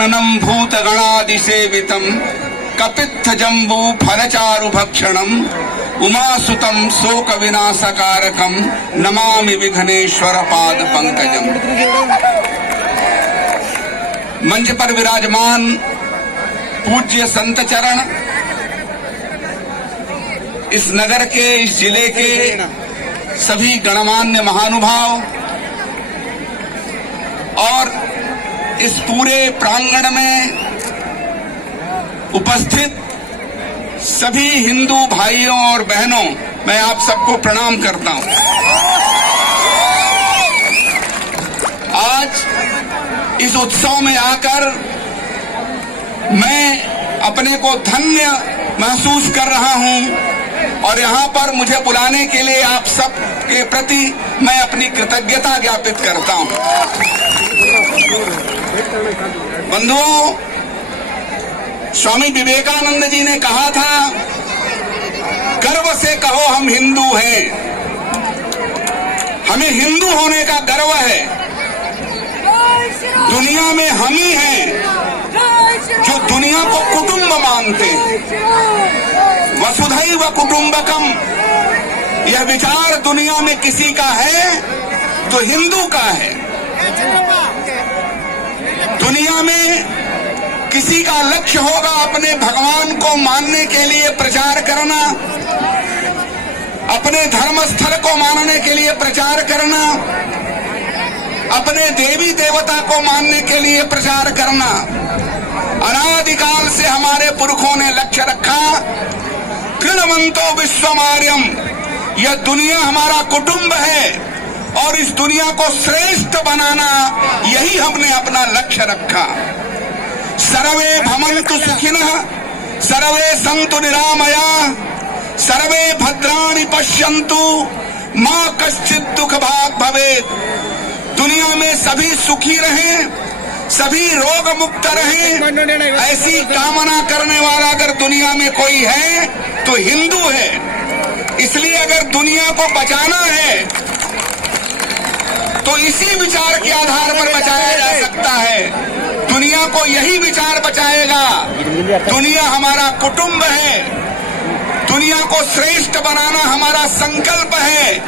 काननम भूतगणादिसेवितम कपित्थ जम्बू फलचारु भक्षणम उमासुतम शोक विनाशकारकम नमामि विघ्नेश्वर पाद पंकजम। मंच पर विराजमान पूज्य संत चरण, इस नगर के, इस जिले के सभी गणमान्य महानुभाव और इस पूरे प्रांगण में उपस्थित सभी हिंदू भाइयों और बहनों, मैं आप सबको प्रणाम करता हूं। आज इस उत्सव में आकर मैं अपने को धन्य महसूस कर रहा हूं और यहाँ पर मुझे बुलाने के लिए आप सब के प्रति मैं अपनी कृतज्ञता ज्ञापित करता हूं। बंधुओं, स्वामी विवेकानंद जी ने कहा था, गर्व से कहो हम हिंदू हैं। हमें हिंदू होने का गर्व है। दुनिया में हम ही हैं जो दुनिया को कुटुंब मानते हैं। वसुधैव कुटुंबकम, यह विचार दुनिया में किसी का है तो हिंदू का है। दुनिया में किसी का लक्ष्य होगा अपने भगवान को मानने के लिए प्रचार करना, अपने धर्म स्थल को मानने के लिए प्रचार करना, अपने देवी देवता को मानने के लिए प्रचार करना। अनादिकाल से हमारे पुरखों ने लक्ष्य रखा, कृणवंतो विश्वमार्यम, यह दुनिया हमारा कुटुंब है और इस दुनिया को श्रेष्ठ बनाना, यही हमने अपना लक्ष्य रखा। सर्वे भवन्तु सुखिनः, सर्वे सन्तु निरामयाः, सर्वे भद्राणि पश्यन्तु, मा कश्चित् दुःख भाग् भवेत्। दुनिया में सभी सुखी रहें, सभी रोग मुक्त रहें, ऐसी कामना करने वाला अगर दुनिया में कोई है तो हिंदू है। इसलिए अगर दुनिया को बचाना है तो इसी विचार के आधार पर बचाया जा सकता है। दुनिया को यही विचार बचाएगा। दुनिया हमारा कुटुंब है, दुनिया को श्रेष्ठ बनाना हमारा संकल्प है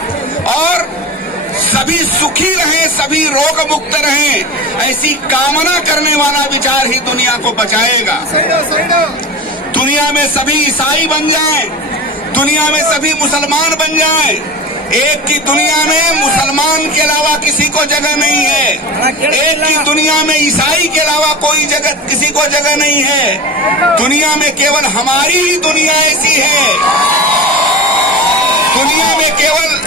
और सभी सुखी रहें, सभी रोग मुक्त रहें, ऐसी कामना करने वाला विचार ही दुनिया को बचाएगा। दुनिया में सभी ईसाई बन जाएं, दुनिया में सभी मुसलमान बन जाएं, एक की दुनिया में मुसलमान के अलावा किसी को जगह नहीं है, एक की दुनिया में ईसाई के अलावा कोई जगह किसी को जगह नहीं है। दुनिया में केवल हमारी ही दुनिया ऐसी है, दुनिया में केवल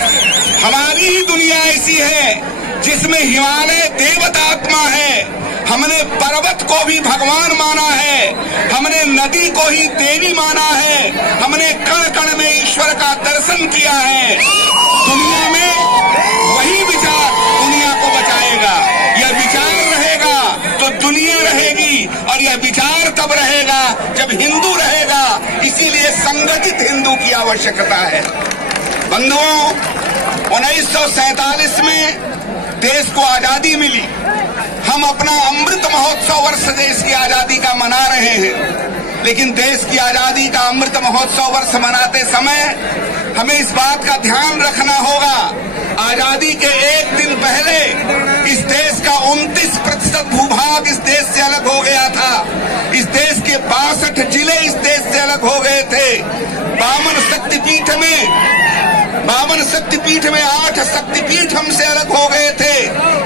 हमारी ही दुनिया ऐसी है जिसमें हिमालय देवतात्मा है, हमने पर्वत को भी भगवान माना है, हमने नदी को ही देवी माना है, हमने कण कण में ईश्वर का दर्शन किया है। दुनिया में वही विचार दुनिया को बचाएगा। यह विचार रहेगा तो दुनिया रहेगी और यह विचार तब रहेगा जब हिंदू रहेगा। इसीलिए संगठित हिंदू की आवश्यकता है। बंधुओं, 1947 में देश को आजादी मिली। हम अपना अमृत महोत्सव वर्ष देश की आजादी का मना रहे हैं, लेकिन देश की आजादी का अमृत महोत्सव वर्ष मनाते समय हमें इस बात का ध्यान रखना होगा, आजादी के एक दिन पहले इस देश का 29% भूभाग इस देश से अलग हो गया था। इस देश के 62 जिले इस देश से अलग हो गए थे। 52 शक्तिपीठ में 8 शक्तिपीठ हमसे अलग हो गए थे।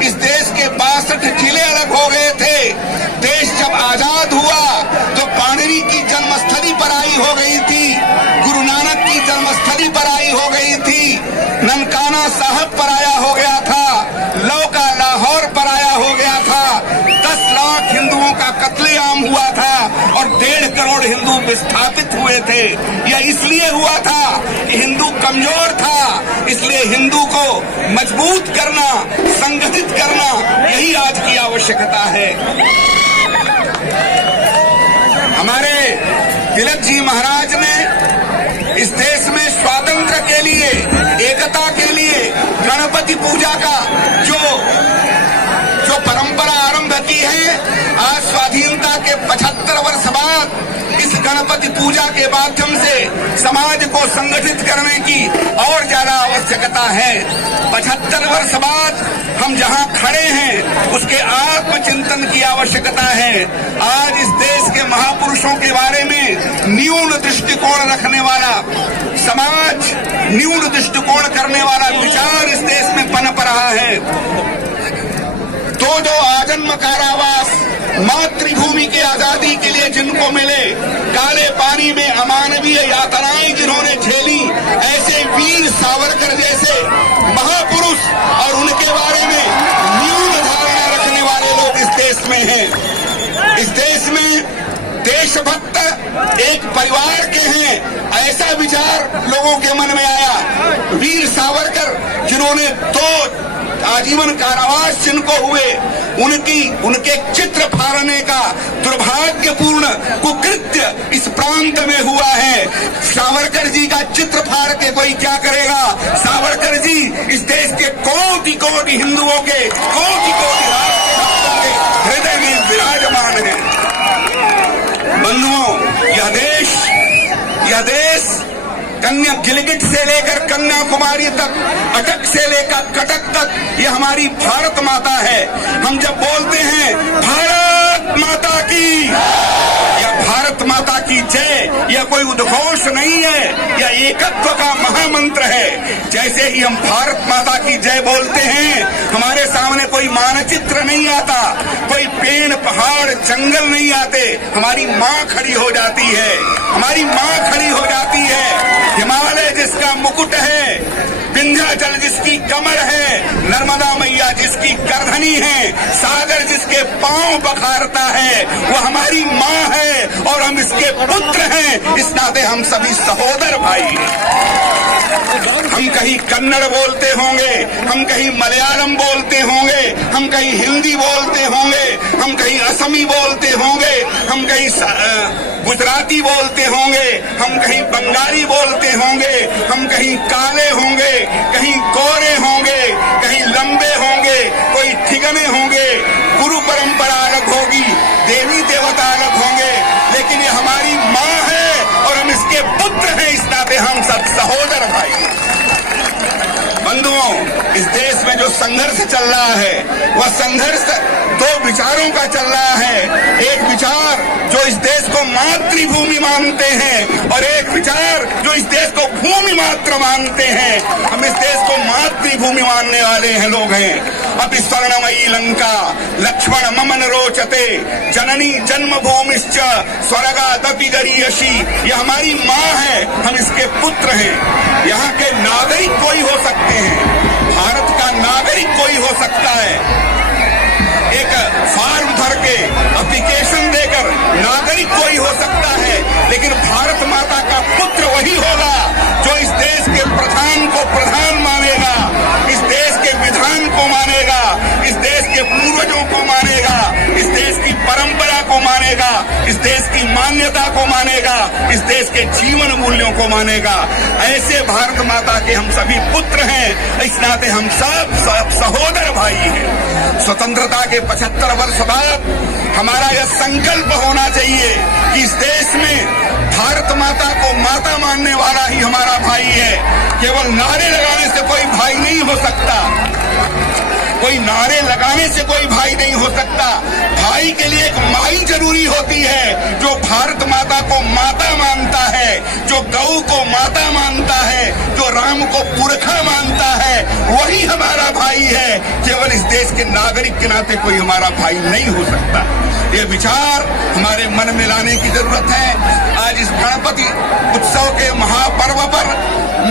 इस देश के 62 जिले अलग हो गए थे। देश जब आजाद हुआ तो पाणिनि की जन्मस्थली पराई हो गई थी, गुरु नानक की जन्मस्थली पराई हो गई थी, ननकाना साहब पराया हो गया था, लौका लाहौर पराया हो गया था, 10 लाख हिंदुओं का कत्लेआम हुआ था और 1.5 करोड़ हिंदू विस्थापित हुए थे। यह इसलिए हुआ था कि हिंदू कमजोर था, इसलिए हिंदू को मजबूत करना, संगठित करना, यही आज की आवश्यकता है। हमारे तिलक जी महाराज ने इस देश में स्वातंत्र्य के लिए, एकता के लिए गणपति पूजा का जो परंपरा आरंभ की है, आज स्वाधीनता गणपति पूजा के माध्यम से समाज को संगठित करने की और ज्यादा आवश्यकता है। 75 वर्ष बाद हम जहां खड़े हैं उसके आत्मचिंतन की आवश्यकता है। आज इस देश के महापुरुषों के बारे में न्यून दृष्टिकोण रखने वाला समाज, न्यून दृष्टिकोण करने वाला विचार इस देश में पनप रहा है। तो जो आजन्म कारावास मातृभूमि की आजादी के लिए जिनको मिले, काले पानी में अमानवीय यातनाएं जिन्होंने झेली, ऐसे वीर सावरकर जैसे महापुरुष और उनके बारे में न्यून धारणा रखने वाले लोग इस देश में हैं। इस देश में देशभक्त एक परिवार के हैं, ऐसा विचार लोगों के मन में आया। वीर सावरकर जिन्होंने 2 आजीवन कारावास जिनको हुए, उनके चित्र फाड़ने का दुर्भाग्यपूर्ण कुकृत्य इस प्रांत में हुआ है। सावरकर जी का चित्र फाड़ के कोई क्या करेगा? सावरकर जी इस देश के कोटि कोटि हिंदुओं के, कोटि कोटि राष्ट्रभक्तों के हृदय में विराजमान है। बंधुओं, यह देश कन्या गिलगिट से लेकर कन्याकुमारी तक, अटक से लेकर कटक तक, ये हमारी भारत माता है। हम जब बोलते हैं भारत माता की, या भारत माता की जय, यह कोई उद्घोष नहीं है, यह एकत्व का महामंत्र है। जैसे ही हम भारत माता की जय बोलते हैं, हमारे सामने कोई मानचित्र नहीं आता, कोई पेड़ पहाड़ जंगल नहीं आते, हमारी माँ खड़ी हो जाती है। हमारी माँ खड़ी हो जाती है। हिमालय जिसका मुकुट है, विंध्याचल जिसकी कमर है, नर्मदा मैया जिसकी करधनी है, सागर जिसके पांव बखारता है, वो हमारी माँ है और हम इसके पुत्र हैं। इस नाते हम सभी सहोदर भाई हैं। हम कहीं कन्नड़ बोलते होंगे, हम कहीं मलयालम बोलते होंगे, हम कहीं हिंदी बोलते होंगे, हम कहीं असमी बोलते होंगे, हम कहीं गुजराती बोलते होंगे, हम कहीं बंगाली बोलते होंगे, हम कहीं काले होंगे, कहीं गोरे होंगे, कहीं लंबे होंगे, कोई ठिगने होंगे, गुरु परंपरा अलग होगी, देवी देवता अलग होंगे, लेकिन ये हमारी माँ है और हम इसके पुत्र हैं। इस नाते हम सब सहोदर भाई। बंधुओं, इस देश में जो संघर्ष चल रहा है, वह संघर्ष 2 विचारों का चल रहा है। एक विचार जो इस देश को मातृभूमि मानते हैं और एक विचार जो इस देश को भूमि मात्र मानते हैं। हम इस देश को मातृभूमि मानने वाले हैं लोग हैं। अब स्वर्णमयी लंका लक्ष्मण ममन रोचते, जननी जन्मभूमिश्च स्वर्गादपि गरीयसी, यह हमारी माँ है, हम इसके पुत्र हैं। यहाँ के नागरिक कोई हो सकते हैं, भारत का नागरिक कोई हो सकता है। एक फॉर्म भर के एप्लीकेशन देकर नागरिक कोई हो सकता है, लेकिन भारत माता का पुत्र वही होगा जो इस देश के प्रधान को प्रधान मानेगा, इस देश के विधान को मानेगा, इस देश के पूर्वजों को मानेगा, इस देश की परंपरा को मानेगा, इस देश की मान्यता को मानेगा, इस देश के जीवन मूल्यों को मानेगा। ऐसे भारत माता के हम सभी पुत्र हैं। इस नाते हम सब सहोदर भाई हैं। स्वतंत्रता के 75 वर्ष बाद हमारा यह संकल्प होना चाहिए कि इस देश में भारत माता को माता मानने वाला ही हमारा भाई है। केवल नारे लगाने से कोई भाई नहीं हो सकता, कोई नारे लगाने से कोई भाई नहीं हो सकता। भाई के लिए एक माई जरूरी होती है, जो भारत माता को माता मानता है, जो गौ को माता मानता है, जो राम को पुरखा मानता है, वही हमारा भाई है। केवल इस देश के नागरिक के नाते कोई हमारा भाई नहीं हो सकता। ये विचार हमारे मन में लाने की जरूरत है। आज इस गणपति उत्सव के महापर्व पर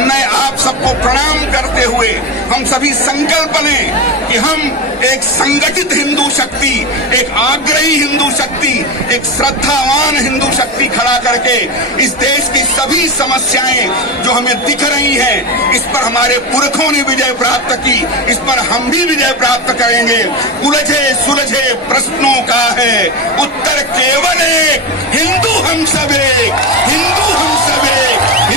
मैं आप सबको प्रणाम करते हुए हम सभी संकल्प लें कि हम एक संगठित हिंदू शक्ति, एक आग्रही हिंदू शक्ति, एक श्रद्धावान हिंदू शक्ति खड़ा करके इस देश की सभी समस्याएं जो हमें दिख रही हैं, इस पर हमारे पुरखों ने विजय प्राप्त की, इस पर हम भी विजय प्राप्त करेंगे। उलझे सुलझे प्रश्नों का है उत्तर केवल एक, हिंदू हम सब एक, हिंदू हम सब एक।